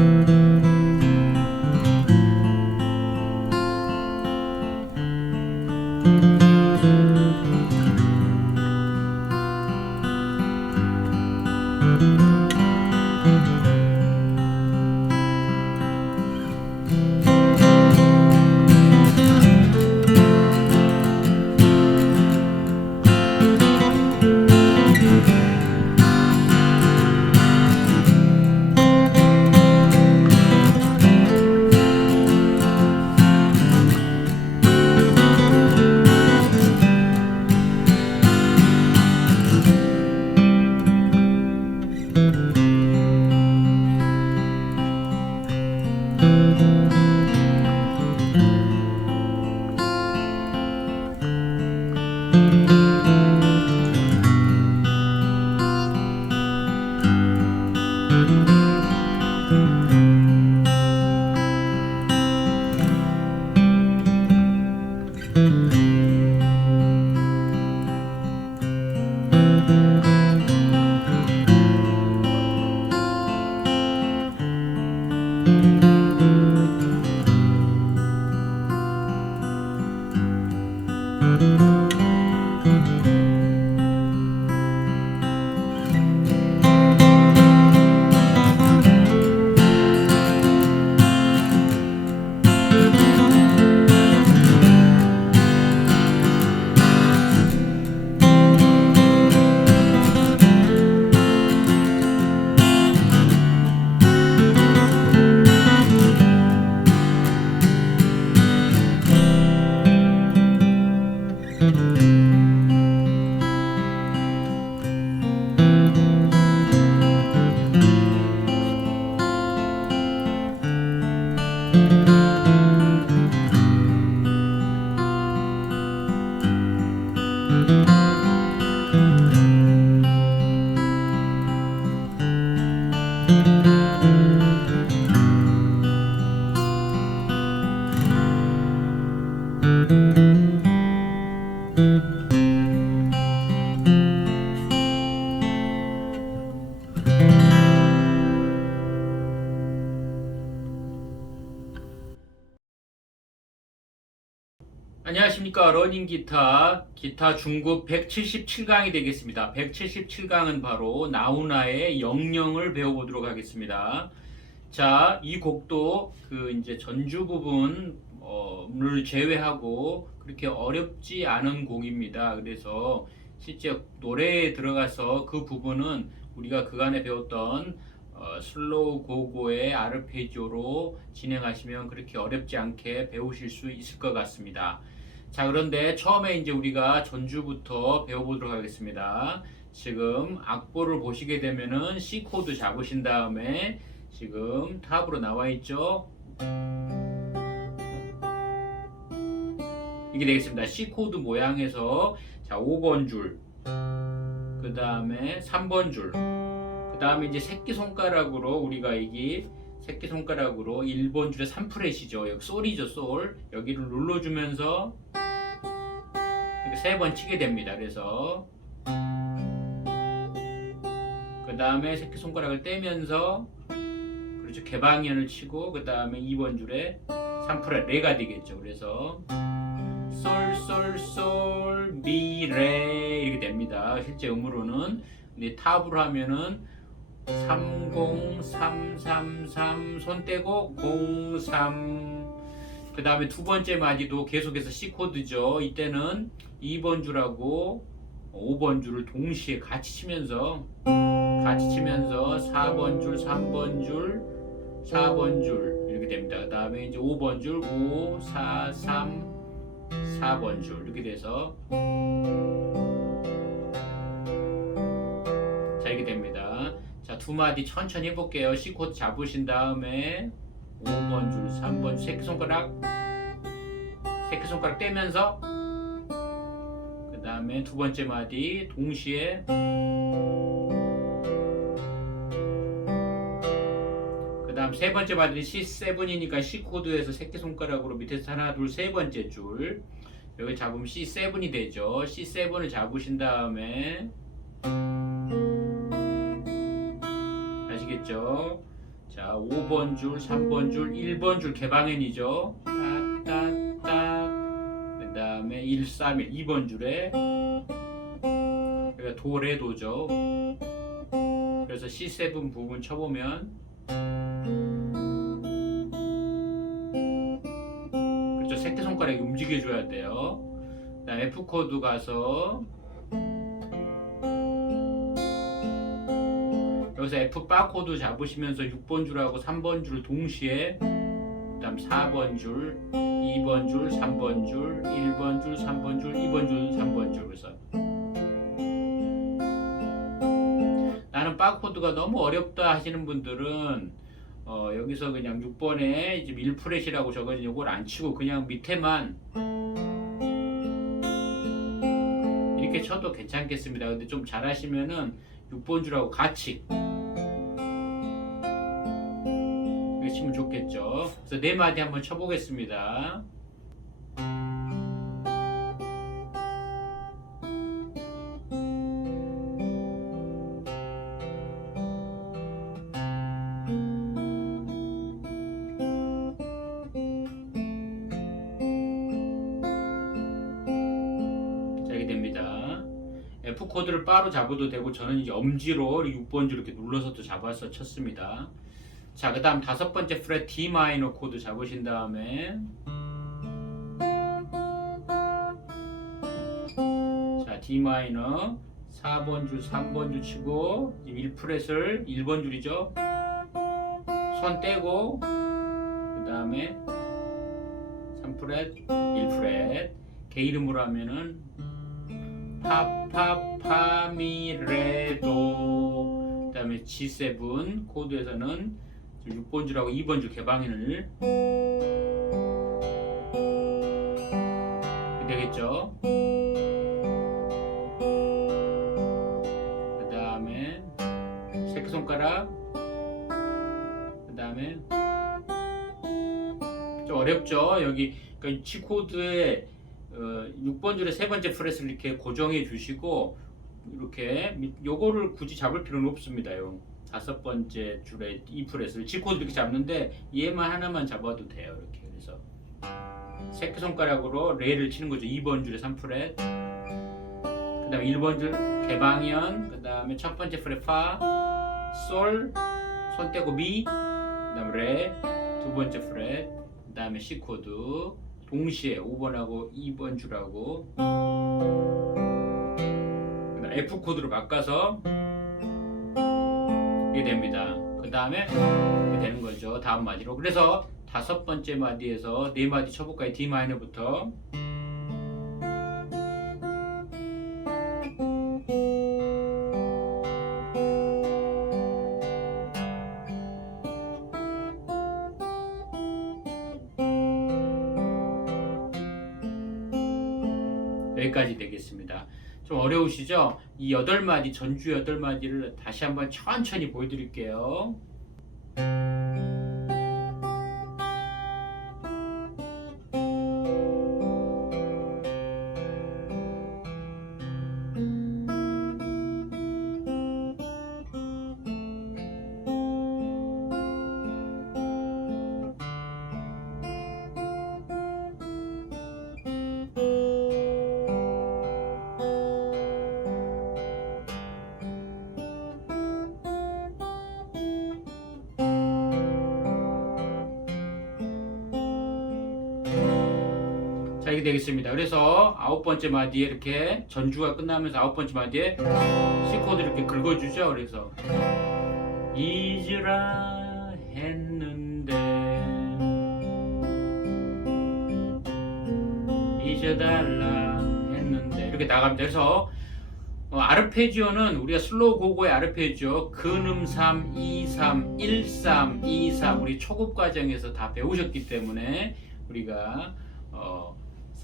Música 안녕하십니까 러닝 기타 기타 중급 177강이 되겠습니다. 177강은 바로 나훈아의 영영을 배워보도록 하겠습니다. 자, 이 곡도 그 이제 전주 부분을 제외하고 그렇게 어렵지 않은 곡입니다. 그래서 실제 노래에 들어가서 그 부분은 우리가 그간에 배웠던 어, 슬로우 고고의 아르페지오로 진행하시면 그렇게 어렵지 않게 배우실 수 있을 것 같습니다. 자, 그런데 처음에 이제 우리가 전주부터 배워보도록 하겠습니다. 지금 악보를 보시게 되면은 C 코드 잡으신 다음에 지금 탑으로 나와 있죠. 이게 되겠습니다. C 코드 모양에서 자 5번 줄, 그 다음에 3번 줄, 그 다음에 이제 새끼 손가락으로 우리가 이게 새끼 손가락으로 1번 줄에 3프렛이죠. 여기 솔이죠, 솔. 여기를 눌러주면서 세 번 치게 됩니다. 그래서 그 다음에 새끼 손가락을 떼면서 그렇죠. 개방연을 치고 그 다음에 2번 줄에 3프렛 레가 되겠죠. 그래서 솔, 솔, 솔, 미, 레 이렇게 됩니다. 실제 음으로는 근데 탑으로 하면은 30, 3, 3, 3, 손 떼고 0, 3. 그 다음에 두 번째 마디도 계속해서 C 코드죠. 이때는 2번 줄하고 5번 줄을 동시에 같이 치면서 같이 치면서 4번 줄, 3번 줄, 4번 줄 이렇게 됩니다. 그 다음에 이제 5번 줄, 5, 4, 3, 4번 줄 이렇게 돼서 자 이렇게 됩니다. 자 두 마디 천천히 해볼게요. C 코드 잡으신 다음에 5번 줄, 3번 줄, 새끼손가락. 새끼손가락 떼면서 그 다음에 두 번째 마디 동시에. 그 다음 세 번째 마디는 C7이니까 C 코드에서 새끼손가락으로 밑에서 하나 둘 세 번째 줄. 여기 잡으면 C7이 되죠. C7을 잡으신 다음에. 아시겠죠? 자 5번 줄, 3번 줄, 1번 줄 개방현이죠. 따따따. 그 다음에 1, 3, 1 2번 줄에 그러니까 도레도죠. 그래서 C7 부분 쳐보면 그렇죠. 새끼손가락이 움직여줘야 돼요. 그다음 F 코드 가서 여기서 F 바 코드 잡으시면서 6번 줄하고 3번 줄 동시에 그다음 4번 줄, 2번 줄, 3번 줄, 1번 줄, 3번 줄, 2번 줄, 3번 줄 그래서 나는 바 코드가 너무 어렵다 하시는 분들은 어, 여기서 그냥 6번에 이제 밀프렛이라고 적어진 이걸 안 치고 그냥 밑에만 이렇게 쳐도 괜찮겠습니다. 근데 좀 잘하시면은 6번 줄하고 같이 치면 좋겠죠. 그래서 네 마디 한번 쳐보겠습니다. F 코드를 바로 잡아도 되고 저는 이제 엄지로 6번 줄 이렇게 눌러서 또 잡아서 쳤습니다. 자, 그 다음 다섯 번째 프렛 D 마이너 코드 잡으신 다음에 자, D 마이너 4번 줄, 3번 줄 치고 1프렛을 1번 줄이죠. 손 떼고 그 다음에 3프렛, 1프렛 개 이름으로 하면은 파파파미레도 그 다음에 G7 코드에서는 6번 줄하고 2번 줄 개방인을 되겠죠. 그 다음에 새끼손가락 그 다음에 좀 어렵죠. 여기 그러니까 G 코드에 어, 6번 줄에 세 번째 프레스를 이렇게 고정해 주시고 이렇게 밑- 요거를 굳이 잡을 필요는 없습니다. 요 다섯 번째 줄에 이 프레스를 G 코드 이렇게 잡는데 얘만 하나만 잡아도 돼요. 이렇게 그래서 새끼 손가락으로 레를 치는 거죠. 2번 줄에 3프렛 그 다음 1번 줄 개방현 그 다음에 첫 번째 프렛 파, 솔, 손 떼고 미, 그 다음 레, 두 번째 프렛, 그 다음에 C 코드 동시에 5번하고 2번 줄하고 그다음 F 코드로 바꿔서 이게 됩니다. 그 다음에 되는 거죠. 다음 마디로. 그래서 다섯 번째 마디에서 네 마디 쳐볼까요? D 마이너부터 어려우시죠? 이 여덟 마디 전주 여덟 마디를 다시 한번 천천히 보여드릴게요. 자 이게 되겠습니다. 그래서 아홉 번째 마디에 이렇게 전주가 끝나면서 아홉 번째 마디에 C 코드 이렇게 긁어주죠. 그래서 잊으라 했는데 잊어달라 했는데 이렇게 나갑니다. 그래서 어, 아르페지오는 우리가 슬로우 고고의 아르페지오 근음 3, 2, 3, 1, 3, 2, 3 우리 초급 과정에서 다 배우셨기 때문에 우리가 어,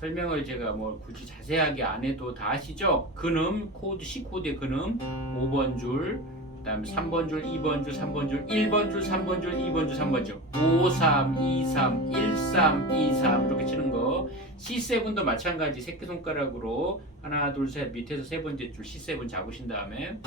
설명을 제가 뭐 굳이 자세하게 안 해도 다 아시죠? 근음 코드 C 코드의 근음 5번 줄 그 다음에 3번 줄, 2번 줄, 3번 줄, 1번 줄, 3번 줄, 2번 줄, 3번 줄 5, 3, 2, 3, 1, 3, 2, 3 이렇게 치는 거 C7도 마찬가지 새끼손가락으로 하나, 둘, 셋 밑에서 세 번째 줄 C7 잡으신 다음에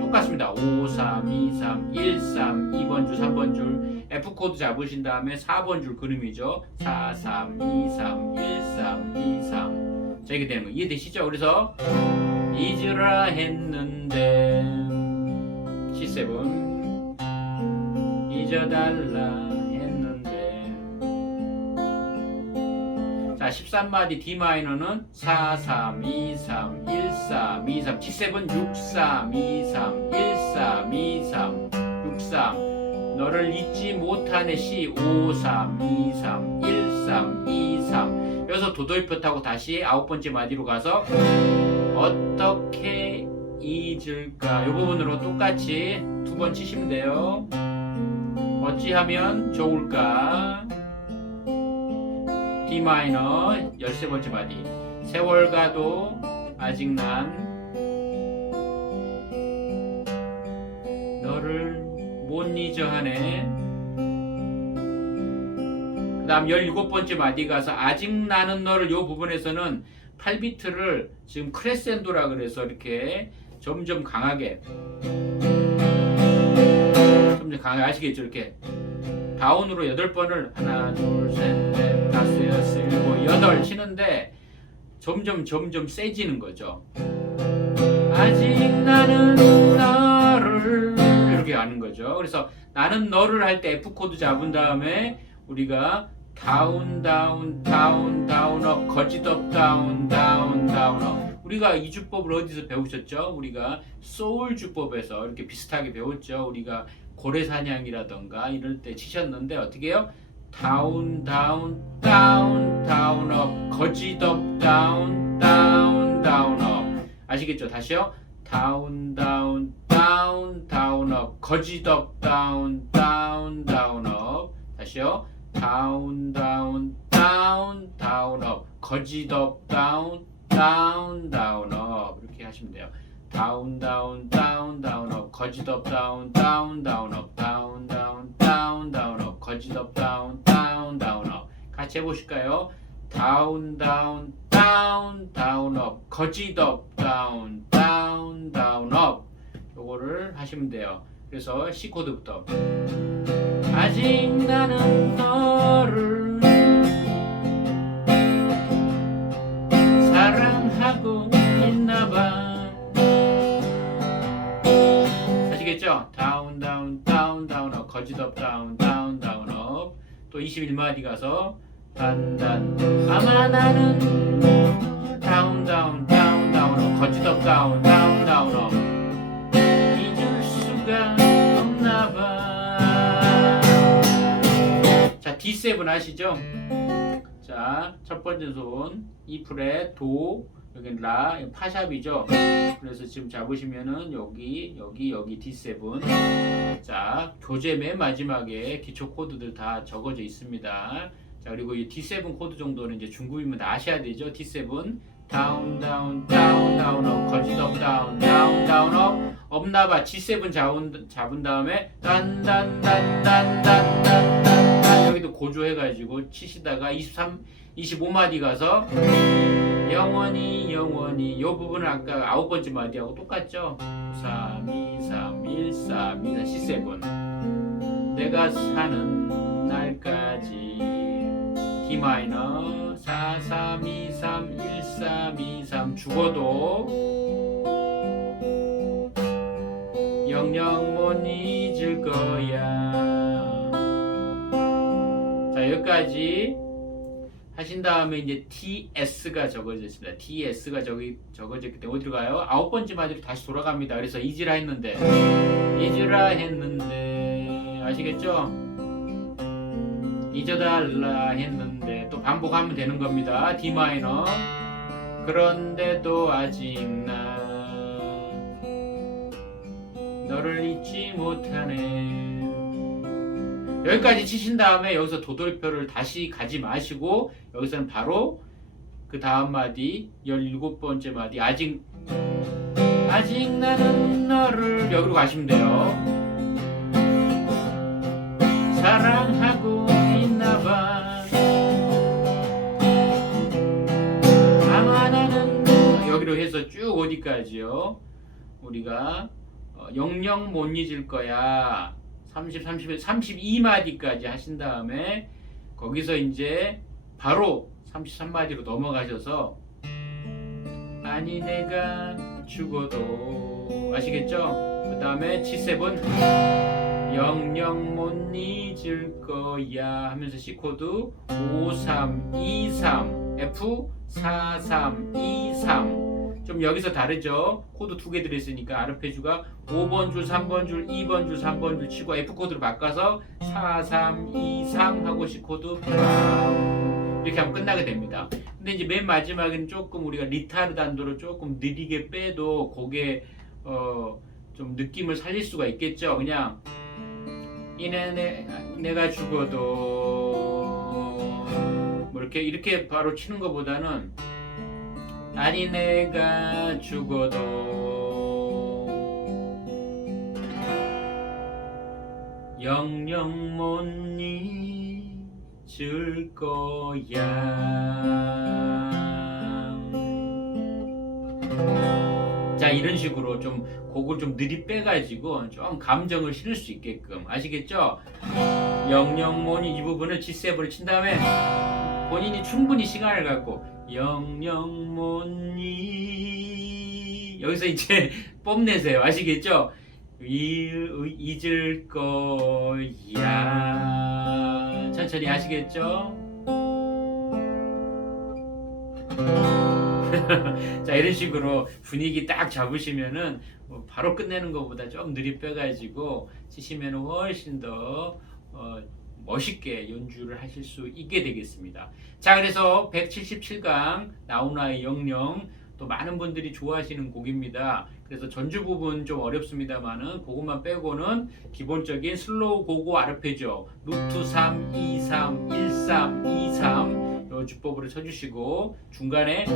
똑같습니다. 5, 3, 2, 3, 1, 3, 2번 줄, 3번 줄 F 코드 잡으신 다음에 4번 줄 그림이죠. 4, 3, 2, 3, 1, 3, 2, 3. 자, 이게 되는 거 이해되시죠? 그래서 잊으라 했는데 C7 잊어달라 했는데 자 13마디 D 마이너는 4, 3, 2, 3, 1, 3, 2, 3 G7 6, 3, 2, 3, 1, 3, 2, 3 6, 3 너를 잊지 못하네 C 5, 3, 2, 3, 1, 3, 2, 3 여기서 도도이표 타고 다시 아홉 번째 마디로 가서 어떻게 잊을까? 이 부분으로 똑같이 두 번 치시면 돼요. 어찌하면 좋을까? D 마이너 13번째 마디. 세월 가도 아직 난 너를 못 잊어 하네 그 다음 17번째 마디 가서 아직 나는 너를 요 부분에서는 8비트를 지금 크레센도라 그래서 이렇게 점점 강하게 점점 강하게 아시겠죠 이렇게 다운으로 8번을 하나 둘셋넷 다섯 여섯 일곱 여덟 치는데 점점 점점 세지는 거죠. 아직 나는 이렇게 하는 거죠. 그래서 나는 너를 할 때 F 코드 잡은 다음에 우리가 다운 다운 다운 다운 업 거짓 업 다운 다운 다운 업 우리가 이 주법을 어디서 배우셨죠? 우리가 소울 주법에서 이렇게 비슷하게 배웠죠. 우리가 고래 사냥이라던가 이럴 때 치셨는데 어떻게 해요? 다운 다운 다운 다운 업 거짓 업 다운 다운 다운 업 아시겠죠? 다시요. 다운 다운 down down up 거짓 up down down down up 다시요 down down down down up 거짓 up down down down up 이렇게 하시면 돼요 down down down down up 거짓 up down down down up down down down down up 거짓 up down down down up 같이 해보실까요? down down down down up 거짓 up down down down up 요거를 하시면 돼요. 그래서 C 코드부터 아직 나는 너를 사랑하고 있나봐 아시겠죠? 다운 다운 다운 다운 업 거짓 업 다운 다운 다운 업 또 21마디 가서 단단 아마 나는 다운 다운 다운 다운 업 거짓 업 다운 다운 다운 업 수가 없나봐 자 D7 아시죠? 자, 첫 번째 손, E 프렛, 도, 여기 라, 파샵이죠. 그래서 지금 잡으시면은 여기, 여기, 여기 D7. 자, 교재 맨 마지막에 기초 코드들 다 적어져 있습니다. 자, 그리고 이 D7 코드 정도는 이제 중급이면 다 아셔야 되죠. D7. 다운 다운 다운 다운 업 건지덕 다운 다운 다운 업 업나바 G7 잡은, 잡은 다음에 딴 딴 딴 딴 딴 딴 딴 여기도 고조해가지고 치시다가 23 25마디 가서 영원히 영원히 요 부분은 아까 아홉 번째 마디하고 똑같죠? 3 2 3 1 3 2 4 C7 내가 사는 날까지 D 마이너 4, 3, 2, 3, 1, 3, 2, 3 죽어도 영영 못 잊을 거야 자 여기까지 하신 다음에 이제 TS가 적어져 있습니다. TS가 저기 적어졌기 때문에 어디로 가요? 아홉 번째 마디로 다시 돌아갑니다. 그래서 이지라 했는데 이지라 했는데 아시겠죠? 잊어달라 했는데 또 반복하면 되는 겁니다. D 마이너 그런데도 아직 나 너를 잊지 못하네. 여기까지 치신 다음에 여기서 도돌이표를 다시 가지 마시고 여기서는 바로 그 다음 마디 17번째 마디 아직 아직 나는 너를 여기로 가시면 돼요 사랑하고 여기로 해서 쭉 어디까지요? 우리가 어, 영영 못 잊을 거야. 30, 31, 32마디까지 하신 다음에 거기서 이제 바로 33마디로 넘어가셔서 아니 내가 죽어도 아시겠죠? 그 다음에 G7 영영 못 잊을 거야 하면서 C코드 5323 F 4323 좀 여기서 다르죠. 코드 두 개 들어있으니까 아르페주가 5번 줄, 3번 줄, 2번 줄, 3번 줄 치고 F 코드로 바꿔서 4, 3, 2, 3 하고 C 코드 빵 이렇게 하면 끝나게 됩니다. 근데 이제 맨 마지막에는 조금 우리가 리타르 단도로 조금 느리게 빼도 그게 어, 좀 느낌을 살릴 수가 있겠죠. 그냥 이내 내, 내가 죽어도 뭐 이렇게 이렇게 바로 치는 것보다는 아니 내가 죽어도. 영영 못 잊을 거야. 자 이런 식으로 좀 곡을 좀 느리 빼가지고 좀 감정을 실을 수 있게끔. 아시겠죠? 영영 못 잊- 이 부분을 G7을 친 다음에 본인이 충분히 시간을 갖고 영영 못니 여기서 이제 뽐내세요. 아시겠죠? 이- 잊을 거야. 천천히 하시겠죠? 자 이런 식으로 분위기 딱 잡으시면은 뭐 바로 끝내는 것보다 좀 느리 빼가지고 치시면 훨씬 더 어, 멋있게 연주를 하실 수 있게 되겠습니다. 자 그래서 177강 나훈아의 영영 또 많은 분들이 좋아하시는 곡입니다. 그래서 전주 부분 좀 어렵습니다만은 그것만 빼고는 기본적인 슬로우 고고 아르페지오 루트 3, 2, 3, 1, 3, 2, 3 요 주법으로 쳐주시고 중간에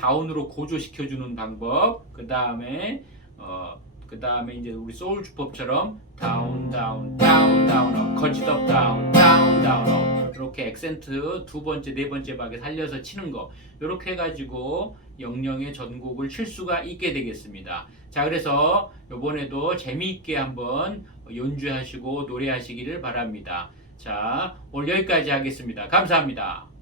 다운으로 고조시켜주는 방법 그 다음에 어, 그 다음에 이제 우리 소울 주법처럼 다운 다운 다운 다운 업 거치덕 다운 다운 다운 업 이렇게 액센트 두 번째 네 번째 박에 살려서 치는 거 이렇게 해가지고 영영의 전곡을 칠 수가 있게 되겠습니다. 자 그래서 이번에도 재미있게 한번 연주하시고 노래하시기를 바랍니다. 자 오늘 여기까지 하겠습니다. 감사합니다.